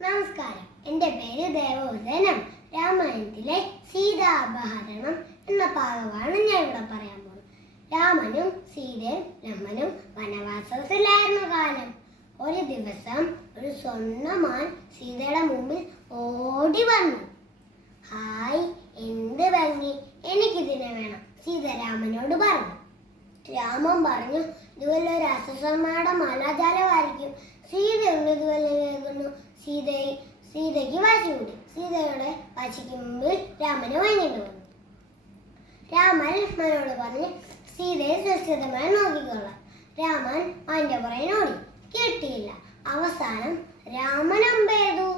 നമസ്കാരം. എന്റെ പേര് ദേവോദനം. രാമായണത്തിലെ സീതാപഹരണം എന്ന ഭാഗമാണ് ഞാൻ ഇവിടെ പറയാൻ പോകുന്നത്. രാമനും സീതയും ലമ്മനും വനവാസത്തിലായിരുന്നു കാലം. ഒരു ദിവസം ഒരു സ്വർണമാൻ സീതയുടെ മുമ്പിൽ ഓടി വന്നു. ഹായ് എന്ത് ഭംഗി? എനിക്കിതിനെ വേണം സീത രാമനോട് പറഞ്ഞു. രാമൻ പറഞ്ഞു ഇതുവല്ല ഒരു അസസമ്മയുടെ മലാജാലമായിരിക്കും. സീതയുണ്ട് ഇതുവല്ല കേൾക്കുന്നു സീതയെ സീതയ്ക്ക് വാശി കൂടി സീതയുടെ വാശിക്ക് മുമ്പിൽ രാമന് വാങ്ങിയിട്ട് വന്നു. രാമൻ ലക്ഷ്മണനോട് പറഞ്ഞ് സീതയെ സുരക്ഷിതമായി നോക്കിക്കൊള്ളാം. രാമൻ അവന്റെ പുറകെ ഓടി. കിട്ടിയില്ല അവസാനം രാമൻ അമ്പേതു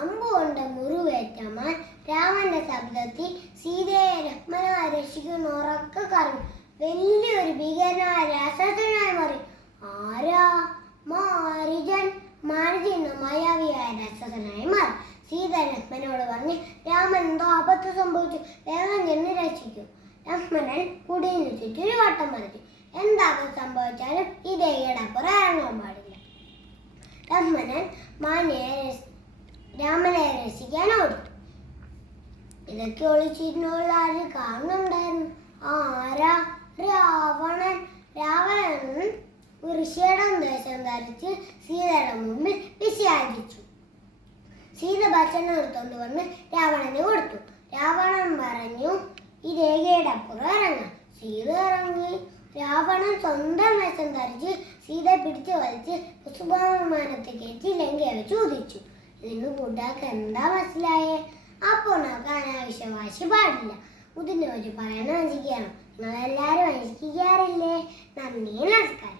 അമ്പ് കൊണ്ട് മുറിവേറ്റമാൻ രാമന്റെ ശബ്ദത്തിൽ സീതയെ ലക്ഷ്മണ രക്ഷിക്കുന്ന ഉറക്ക കറി വലിയൊരു ഭീകരനായ രാക്ഷസനായി മാറി ആരാ മാരിജൻ എന്ന മായാവിയായ രാക്ഷസനായി മാറി. സീത ലക്ഷ്മണനോട് പറഞ്ഞ് രാമൻ എന്തോ അബദ്ധ സംഭവിച്ചു. വേഗം ചെന്ന് രക്ഷിക്കും. ലക്ഷ്മണൻ കുടിയിൽ ചുറ്റി ഒരു വട്ടം വരച്ചു എന്താകും സംഭവിച്ചാലും ദേവിയുടെ അപ്പുറം ഇറങ്ങാൻ പാടില്ല. ലക്ഷ്മണൻ മാനയെ രാമനെ രക്ഷിക്കാൻ ഓടി. ഇതൊക്കെ ഒളിച്ചിരുന്നുള്ള ആര് കാണുന്നുണ്ടായിരുന്നു ആരാ രാവണൻ ഋഷിയുടെ ദേശം ധരിച്ച് സീതയുടെ മുമ്പിൽ വിശാദിച്ചു സീത ഭക്ഷണം എടുത്തോണ്ട് വന്ന് രാവണന് കൊടുത്തു. രാവണൻ പറഞ്ഞു ഈ രേഖയുടെ അപ്പുറം ഇറങ്ങാം. സീത ഇറങ്ങി. രാവണൻ സ്വന്തം വേഷം ധരിച്ച് സീത പിടിച്ചു വലിച്ച് പുഷ്പവിമാനത്തിൽ കയറ്റി ലങ്കയെ വെച്ച് ഉദിച്ചു ഇതിന് കൂട്ടാക്ക് എന്താ മനസ്സിലായേ? അപ്പോൾ നമുക്ക് അനാവശ്യ വാശി പാടില്ല. മുതിർന്നവര് പറയണ വഞ്ചിക്കണം നിങ്ങളെല്ലാവരും വഞ്ചിക്കാറില്ലേ? നന്ദി നമസ്കാരം.